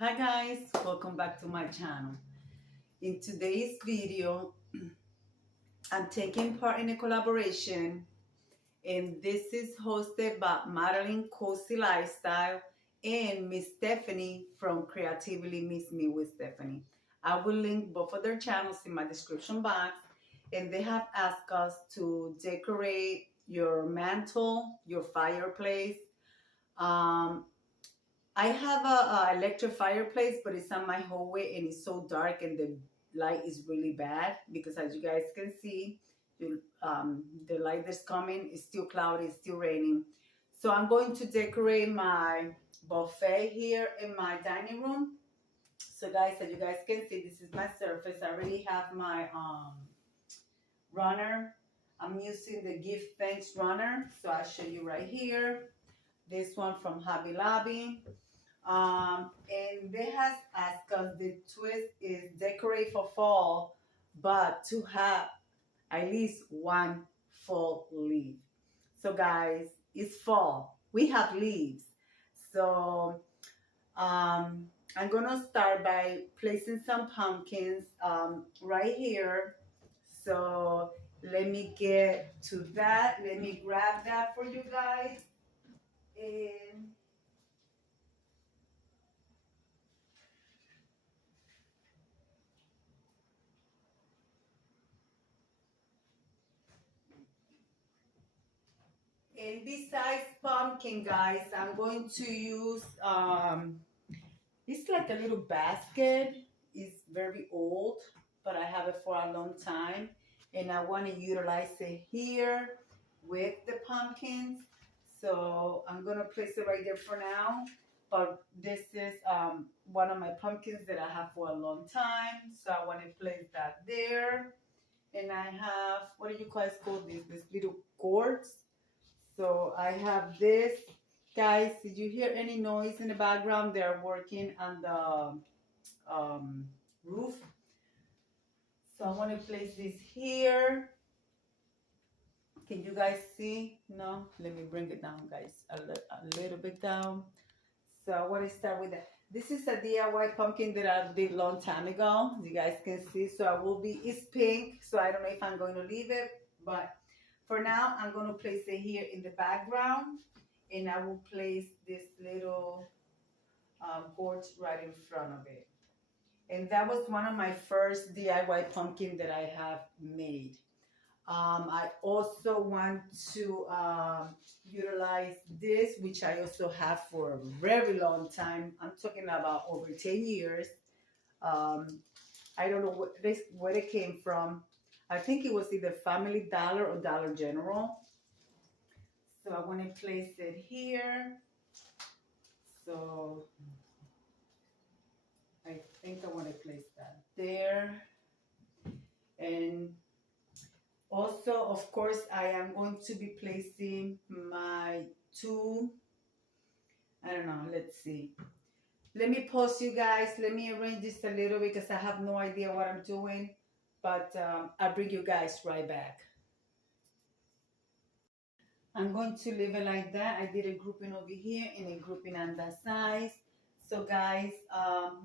Hi guys, welcome back to my channel. In today's video, I'm taking part in a collaboration, and this is hosted by Madeline Cozy Lifestyle and Miss Stephanie from Creatively Miss Me with Stephanie. I will link both of their channels in my description box, and they have asked us to decorate your mantle, your fireplace. Um, I have a electric fireplace, but it's on my hallway and it's so dark and the light is really bad because, as you guys can see, the light that's coming is still cloudy, it's still raining. So I'm going to decorate my buffet here in my dining room. So guys, as you guys can see, this is my surface. I already have my runner. I'm using the Gift Thanks runner. So I'll show you right here. This one from Hobby Lobby. And they has asked us, the twist is decorate for fall, but to have at least one fall leaf. So guys, it's fall. We have leaves. So I'm gonna start by placing some pumpkins right here. So let me get to that. Let me grab that for you guys. And And besides pumpkin, guys, I'm going to use, it's like a little basket. It's very old, but I have it for a long time. And I want to utilize it here with the pumpkins. So I'm going to place it right there for now. But this is one of my pumpkins that I have for a long time. So I want to place that there. And I have, what do you guys call this? This little gourds. So I have this. Guys, did you hear any noise in the background? They're working on the roof. So I want to place this here. Can you guys see? No? Let me bring it down, guys. A little bit down. So I want to start with that. This is a DIY pumpkin that I did a long time ago. You guys can see. So I will be, it's pink. So I don't know if I'm going to leave it. But for now, I'm going to place it here in the background. And I will place this little gourd right in front of it. And that was one of my first DIY pumpkin that I have made. I also want to utilize this, which I also have for a very long time. I'm talking about over 10 years. I don't know where it came from. I think it was either Family Dollar or Dollar General. So I want to place it here. So I think I want to place that there. And also, of course, I am going to be placing my two, I don't know, let's see. Let me pause you guys. Let me arrange this a little because I have no idea what I'm doing. But I'll bring you guys right back. I'm going to leave it like that. I did a grouping over here and a grouping on that side. So guys,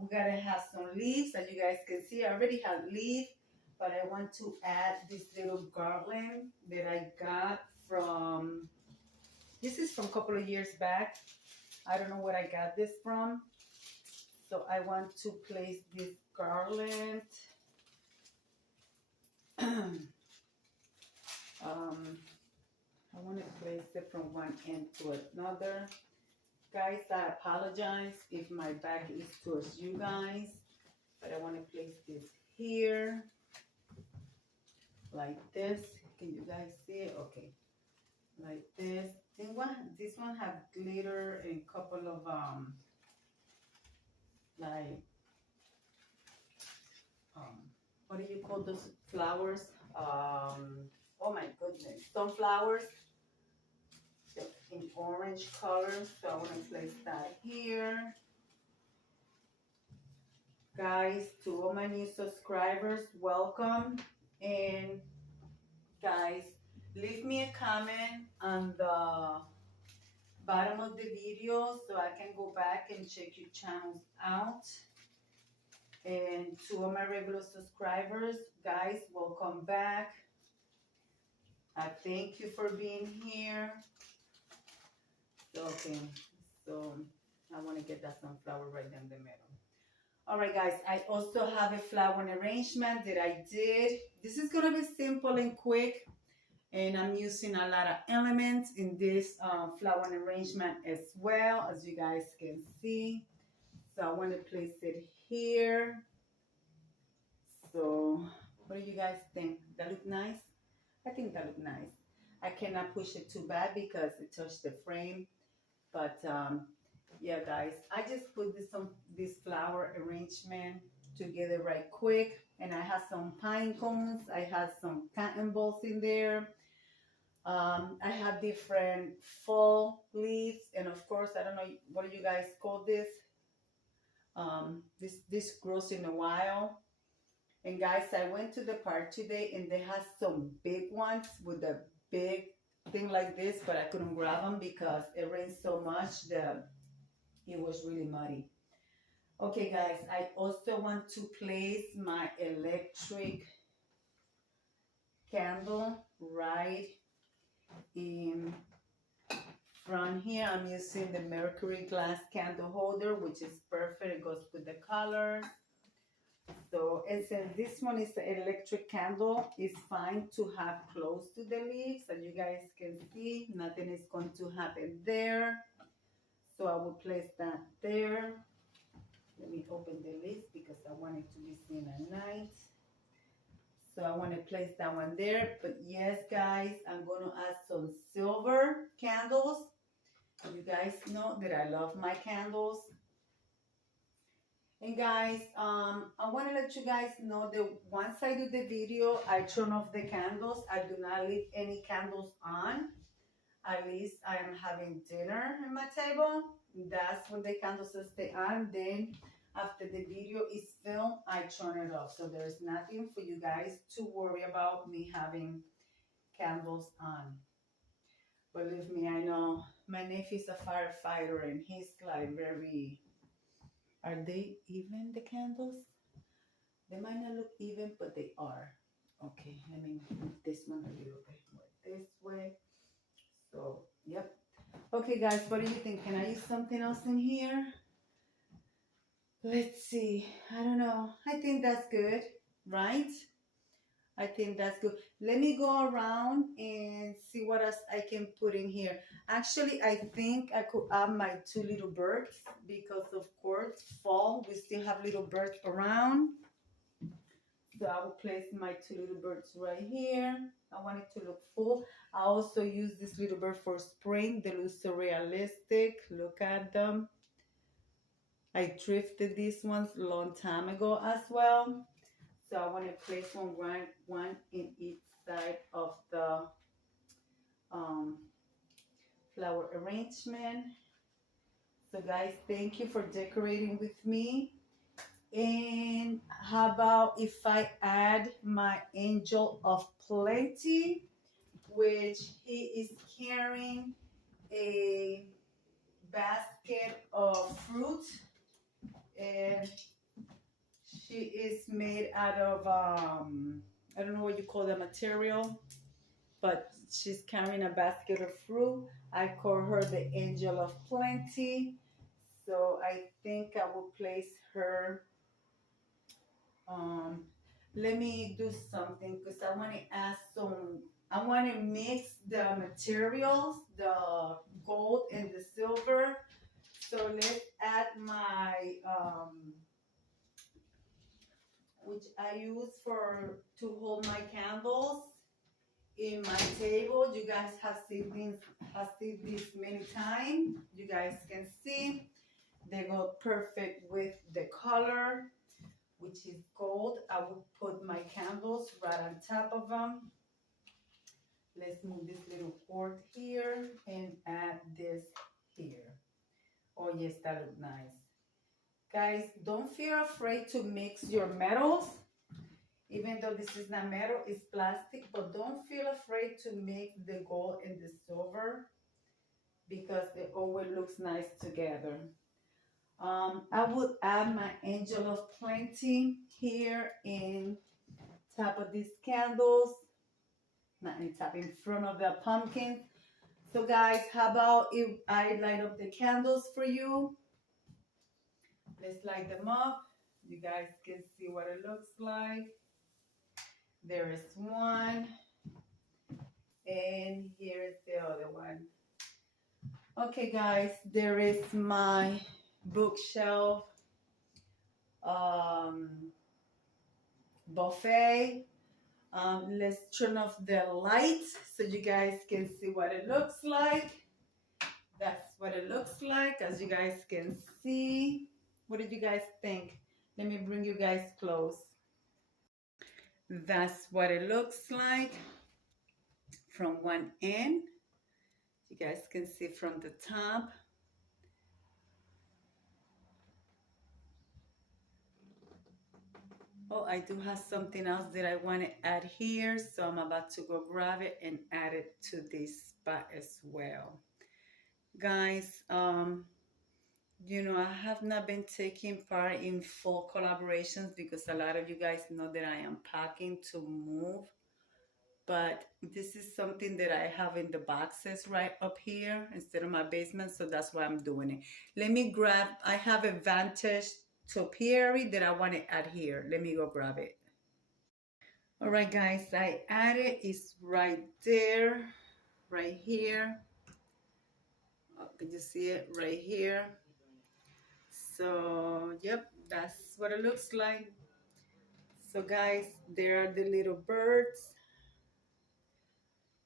we gotta have some leaves. As you guys can see, I already have leaves, but I want to add this little garland that I got from, this is from a couple of years back. I don't know where I got this from. So I want to place this garland. I want to place it from one end to another. Guys, I apologize if my back is towards you guys, but I want to place this here, like this. Can you guys see it? Okay, like this. This one have glitter and couple of what do you call those flowers? Oh my goodness, sunflowers in orange color. So I want to place that here. Guys, to all my new subscribers, welcome. And guys, leave me a comment on bottom of the video so I can go back and check your channels out. And to all my regular subscribers, guys, welcome back. I thank you for being here. Okay, so I want to get that sunflower right in the middle. All right, guys, I also have a flower arrangement that I did. This is going to be simple and quick, and I'm using a lot of elements in this flower arrangement as well, as you guys can see. So I want to place it here. So what do you guys think? That look nice? I think that look nice. I cannot push it too bad because it touched the frame. But yeah, guys, I just put this flower arrangement together right quick. And I have some pine cones. I have some cotton balls in there. I have different fall leaves. And of course, I don't know, what do you guys call this? This grows in a while. And guys, I went to the park today and they had some big ones with a big thing like this, but I couldn't grab them because it rained so much that it was really muddy. Okay, guys, I also want to place my electric candle right in front here. I'm using the mercury glass candle holder, which is perfect. It goes with the colors. So, and since this one is the electric candle, it's fine to have close to the leaves. As you guys can see, nothing is going to happen there. So I will place that there. Let me open the list because I want it to be seen at night. So I want to place that one there. But yes, guys, I'm going to add some silver candles. You guys know that I love my candles. And guys, I want to let you guys know that once I do the video, I turn off the candles. I do not leave any candles on. At least I am having dinner at my table. That's when the candles will stay on. Then after the video is filmed, I turn it off. So there's nothing for you guys to worry about me having candles on. Believe me, I know my nephew's a firefighter and he's like very... Are they even, the candles? They might not look even, but they are. Okay, let me move this one a little bit more this way. So, yep. Okay, guys, what do you think? Can I use something else in here? Let's see. I don't know. I think that's good, right? I think that's good. Let me go around and see what else I can put in here. Actually, I think I could add my two little birds because, of course, fall, we still have little birds around. So I will place my two little birds right here. I want it to look full. I also use this little bird for spring. They look so realistic. Look at them. I thrifted these ones a long time ago as well. So I want to place one in each side of the flower arrangement. So guys, thank you for decorating with me. And how about if I add my angel of plenty, which he is carrying a basket of fruit, and she is made out of I don't know what you call the material, but she's carrying a basket of fruit. I call her the angel of plenty. So I think I will place her. Let me do something because I want to add some. I want to mix the materials, the gold and the silver. So let's add my which I use to hold my candles in my table. You guys have seen this many times. You guys can see they go perfect with the color, which is gold. I will put my candles right on top of them. Let's move this little cord here and add this here. Oh yes, that looks nice. Guys, don't feel afraid to mix your metals. Even though this is not metal, it's plastic, but don't feel afraid to mix the gold and the silver because it always looks nice together. I would add my angel of plenty here in top of these candles, not in top, in front of the pumpkin. So guys, how about if I light up the candles for you? Let's light them up. You guys can see what it looks like. There is one, and here is the other one. Okay guys, there is my bookshelf um, buffet. Let's turn off the light so you guys can see what it looks like. That's what it looks like, as you guys can see. What did you guys think? Let me bring you guys close. That's what it looks like from one end. You guys can see from the top. Oh, I do have something else that I want to add here, so I'm about to go grab it and add it to this spot as well. Guys, you know, I have not been taking part in full collaborations because a lot of you guys know that I am packing to move. But this is something that I have in the boxes right up here instead of my basement, so that's why I'm doing it. Let me grab, I have a vintage topiary that I want to add here. Let me go grab it. All right, guys, I added, it's right there, right here. Oh, can you see it right here? So, yep, that's what it looks like. So, guys, there are the little birds.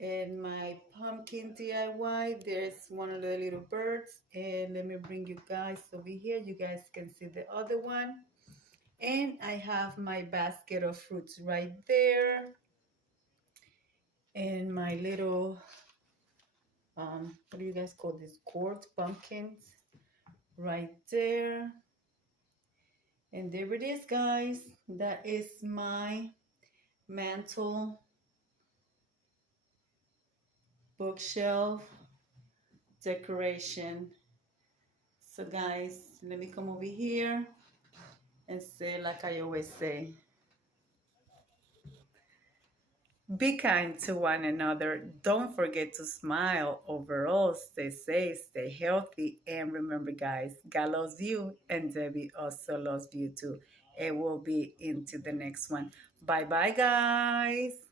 And my pumpkin DIY, there's one of the little birds. And let me bring you guys over here. You guys can see the other one. And I have my basket of fruits right there. And my little, what do you guys call this? Gourd pumpkins right there. And there it is, guys. That is my mantle bookshelf decoration. So guys, let me come over here and say like I always say, be kind to one another. Don't forget to smile. Overall, stay safe, stay healthy, and remember guys, God loves you and Debbie also loves you too. And we'll be into the next one. Bye bye guys.